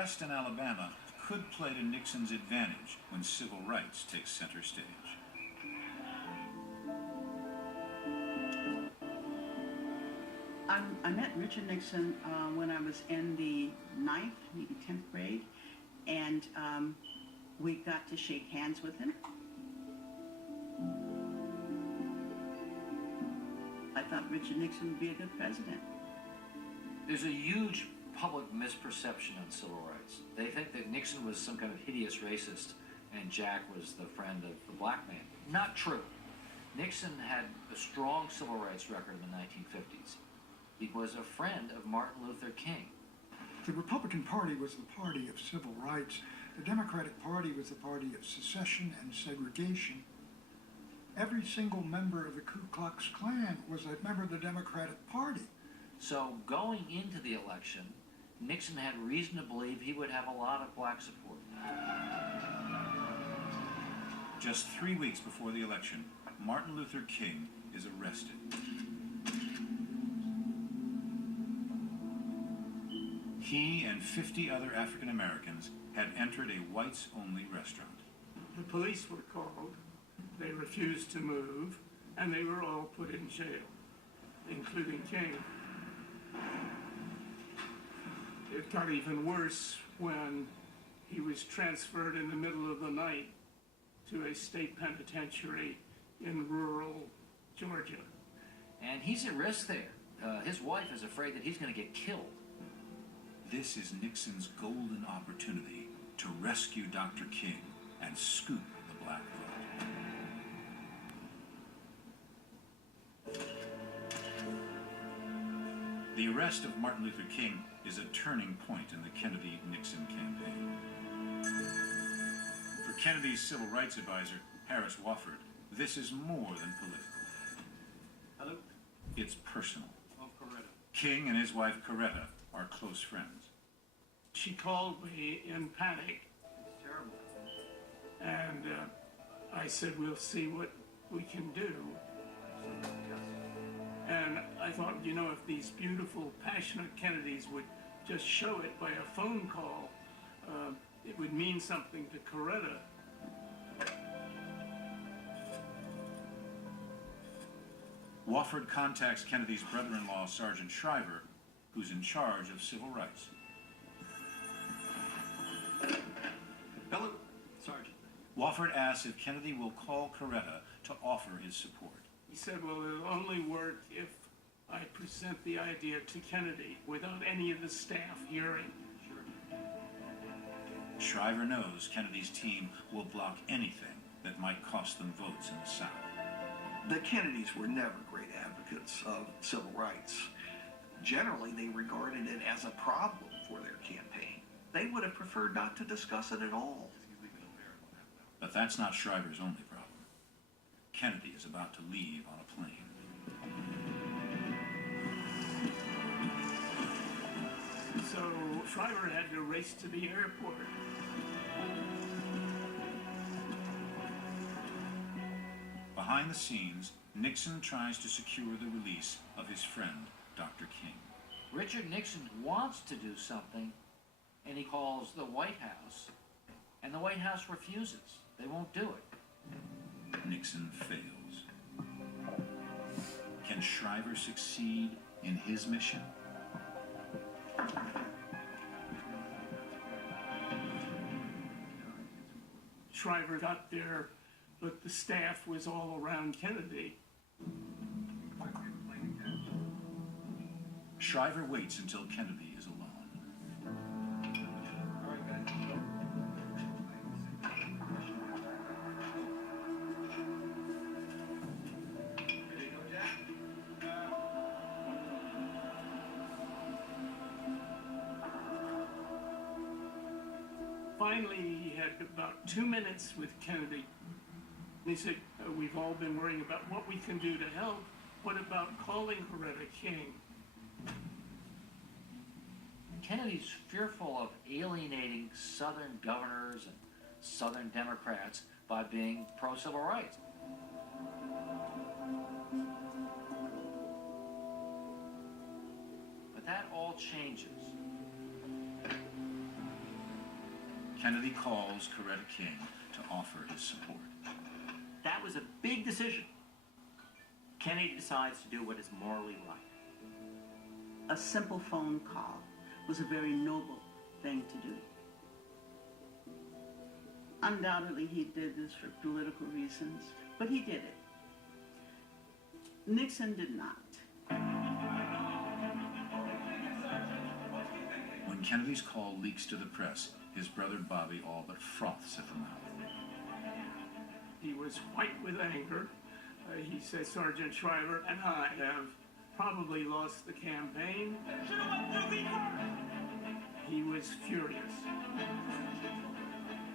arrest in Alabama could play to Nixon's advantage when civil rights takes center stage. I met Richard Nixon when I was in the 9th, maybe 10th grade, and we got to shake hands with him. I thought Richard Nixon would be a good president. There's a huge public misperception on civil rights. They think that Nixon was some kind of hideous racist and Jack was the friend of the black man. Not true. Nixon had a strong civil rights record in the 1950s. He was a friend of Martin Luther King. The Republican Party was the party of civil rights. The Democratic Party was the party of secession and segregation. Every single member of the Ku Klux Klan was a member of the Democratic Party. So going into the election, Nixon had reason to believe he would have a lot of black support. Just 3 weeks before the election, Martin Luther King is arrested. He and 50 other African Americans had entered a whites-only restaurant. The police were called, they refused to move, and they were all put in jail, including King. It got even worse when he was transferred in the middle of the night to a state penitentiary in rural Georgia. And he's at risk there. His wife is afraid that he's going to get killed. This is Nixon's golden opportunity to rescue Dr. King and scoop the black vote. The arrest of Martin Luther King is a turning point in the Kennedy-Nixon campaign. For Kennedy's civil rights advisor, Harris Wofford, this is more than political. Hello? It's personal. Oh, Coretta. King and his wife, Coretta, are close friends. She called me in panic. It's terrible. And I said, we'll see what we can do. And I thought, you know, if these beautiful, passionate Kennedys would just show it by a phone call, it would mean something to Coretta. Wofford contacts Kennedy's brother-in-law, Sergeant Shriver, who's in charge of civil rights. Hello, Sergeant. Wofford asks if Kennedy will call Coretta to offer his support. He said, well, it'll only work if I present the idea to Kennedy without any of the staff hearing. Sure. Shriver knows Kennedy's team will block anything that might cost them votes in the South. The Kennedys were never great advocates of civil rights. Generally, they regarded it as a problem for their campaign. They would have preferred not to discuss it at all. But that's not Shriver's only problem. Kennedy is about to leave on a plane. So Shriver had to race to the airport. Behind the scenes, Nixon tries to secure the release of his friend, Dr. King. Richard Nixon wants to do something, and he calls the White House, and the White House refuses. They won't do it. Nixon fails. Can Shriver succeed in his mission? Shriver got there, but the staff was all around Kennedy. Shriver waits until Kennedy is alone. All right, guys. Ready to go, Jack? Finally, he had about 2 minutes with Kennedy. And he said, we've all been worrying about what we can do to help. What about calling Coretta King? Kennedy's fearful of alienating Southern governors and Southern Democrats by being pro-civil rights. But that all changes Kennedy calls Coretta King to offer his support. That was a big decision. Kennedy decides to do what is morally right. A simple phone call was a very noble thing to do. Undoubtedly, he did this for political reasons, but he did it. Nixon did not. When Kennedy's call leaks to the press, his brother Bobby all but froths at the mouth. He was white with anger. He said, Sergeant Shriver and I have probably lost the campaign. He was furious.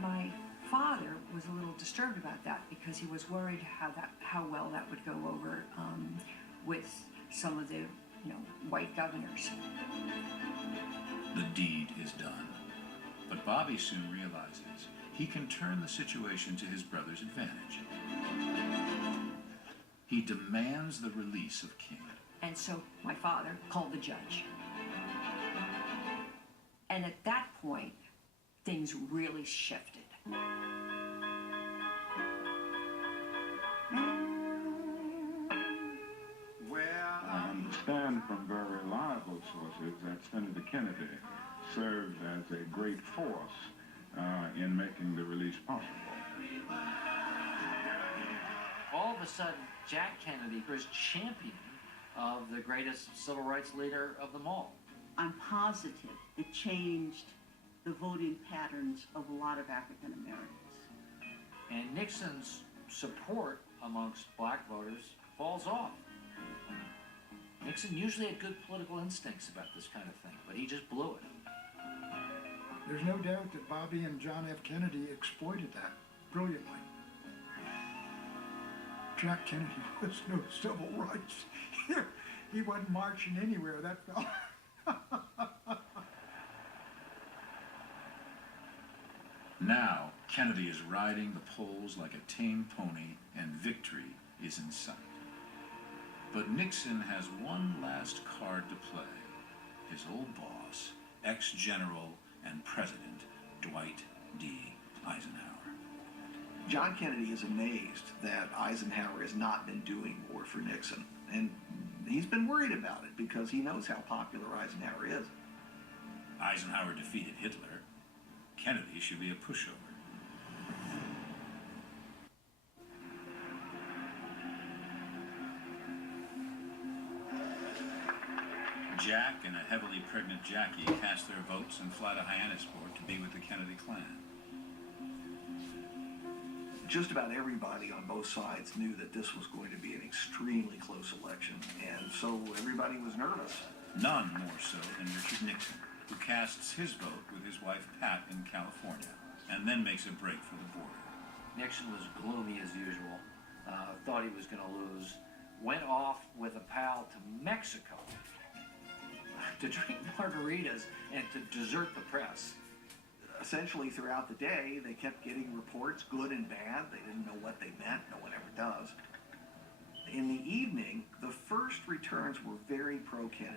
My father was a little disturbed about that because he was worried how well that would go over with some of the white governors. The deed is done. But Bobby soon realizes he can turn the situation to his brother's advantage. He demands the release of King. And so my father called the judge. And at that point, things really shifted. I understand from very reliable sources that Senator Kennedy served as a great force in making the release possible. All of a sudden, Jack Kennedy was champion of the greatest civil rights leader of them all. I'm positive it changed the voting patterns of a lot of African Americans. And Nixon's support amongst black voters falls off. Nixon usually had good political instincts about this kind of thing, but he just blew it. There's no doubt that Bobby and John F. Kennedy exploited that brilliantly. Jack Kennedy was no civil rights. He wasn't marching anywhere, that fella. Now, Kennedy is riding the polls like a tame pony, and victory is in sight. But Nixon has one last card to play. His old boss, ex-general and president, Dwight D. Eisenhower. John Kennedy is amazed that Eisenhower has not been doing more for Nixon. And he's been worried about it because he knows how popular Eisenhower is. Eisenhower defeated Hitler. Kennedy should be a pushover. Jack and a heavily pregnant Jackie cast their votes and fly to Hyannisport to be with the Kennedy clan. Just about everybody on both sides knew that this was going to be an extremely close election, and so everybody was nervous. None more so than Richard Nixon, who casts his vote with his wife Pat in California, and then makes a break for the border. Nixon was gloomy as usual, thought he was going to lose, went off with a pal to Mexico to drink margaritas and to desert the press. Essentially throughout the day, they kept getting reports, good and bad. They didn't know what they meant. No one ever does. In the evening, the first returns were very pro-Kennedy.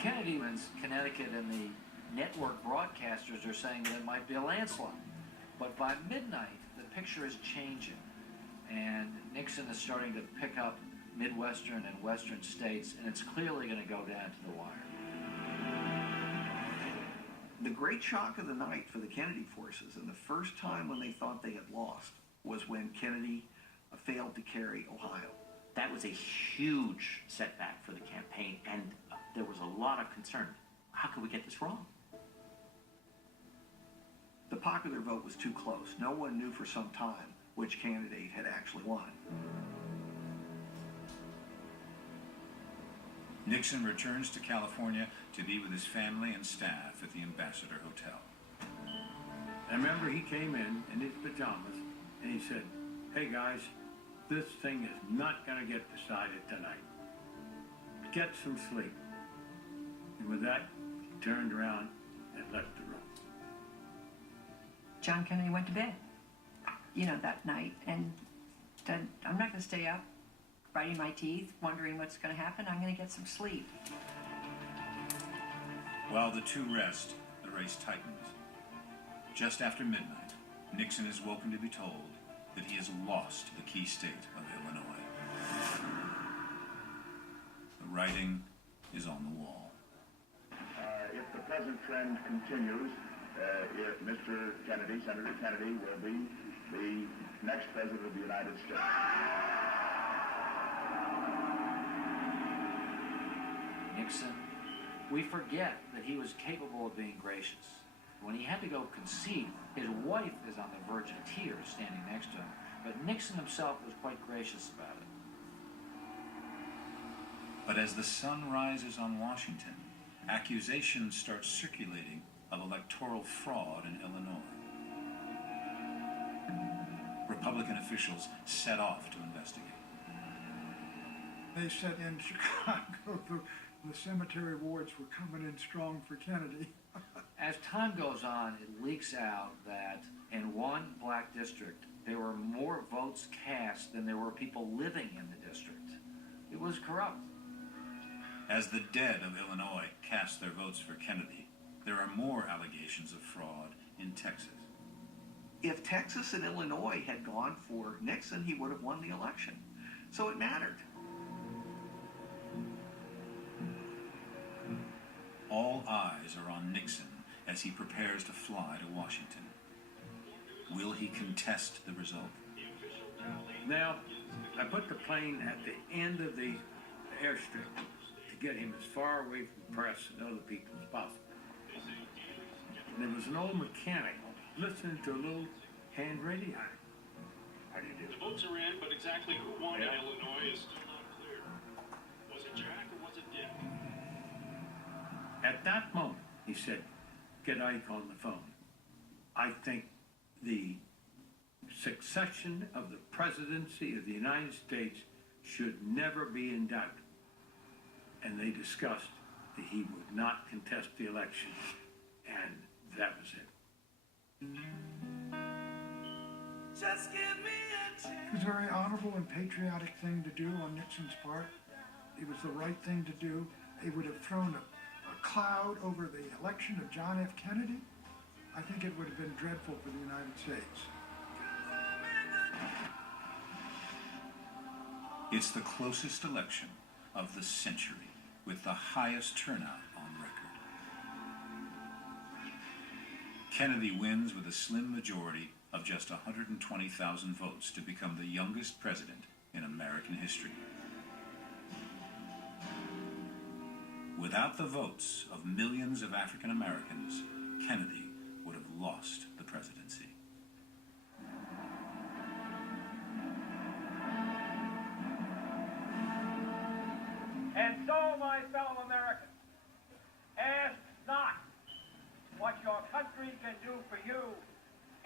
Kennedy was Connecticut, and the network broadcasters are saying that it might be a landslide. But by midnight, the picture is changing, and Nixon is starting to pick up Midwestern and Western states, and it's clearly going to go down to the wire. The great shock of the night for the Kennedy forces, and the first time when they thought they had lost, was when Kennedy failed to carry Ohio. That was a huge setback for the campaign, and there was a lot of concern. How could we get this wrong? The popular vote was too close. No one knew for some time which candidate had actually won. Nixon returns to California to be with his family and staff at the Ambassador Hotel. I remember he came in his pajamas, and he said, "Hey guys, this thing is not going to get decided tonight. Get some sleep." And with that, he turned around and left the room. John Kennedy went to bed, that night, and said, I'm not going to stay up, grinding my teeth, wondering what's going to happen. I'm going to get some sleep. While the two rest, the race tightens. Just after midnight, Nixon is woken to be told that he has lost the key state of Illinois. The writing is on the wall. If the present trend continues, if Mr. Kennedy, Senator Kennedy, will be the next president of the United States. Nixon, we forget that he was capable of being gracious. When he had to go concede, his wife is on the verge of tears standing next to him, but Nixon himself was quite gracious about it. But as the sun rises on Washington, accusations start circulating of electoral fraud in Illinois. Republican officials set off to investigate. They said in Chicago the cemetery wards were coming in strong for Kennedy. As time goes on, it leaks out that in one black district, there were more votes cast than there were people living in the district. It was corrupt. As the dead of Illinois cast their votes for Kennedy, there are more allegations of fraud in Texas. If Texas and Illinois had gone for Nixon, he would have won the election. So it mattered. All eyes are on Nixon as he prepares to fly to Washington. Will he contest the result? Now, I put the plane at the end of the airstrip to get him as far away from press and other people as possible. And there was an old mechanic listening to a little hand radio. How do you do? The votes are in, but exactly who won in Illinois is still not clear. Was it Jack or was it Dick? At that moment, he said, get Ike on the phone. I think the succession of the presidency of the United States should never be in doubt. And they discussed that he would not contest the election, and that was it. Just give me a chance. It was a very honorable and patriotic thing to do on Nixon's part. It was the right thing to do. It would have thrown a cloud over the election of John F. Kennedy. I think it would have been dreadful for the United States. It's the closest election of the century, with the highest turnout on record. Kennedy wins with a slim majority of just 120,000 votes to become the youngest president in American history. Without the votes of millions of African Americans, Kennedy would have lost the presidency. And so, my fellow Americans, ask not what your country can do for you,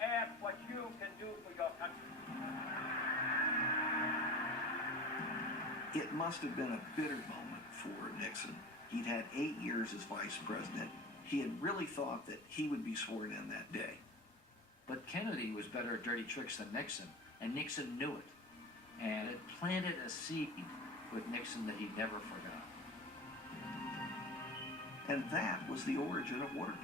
ask what you can do for your country. It must have been a bitter moment for Nixon. He'd had 8 years as vice president. He had really thought that he would be sworn in that day. But Kennedy was better at dirty tricks than Nixon, and Nixon knew it. And it planted a seed with Nixon that he never forgot. And that was the origin of Watergate.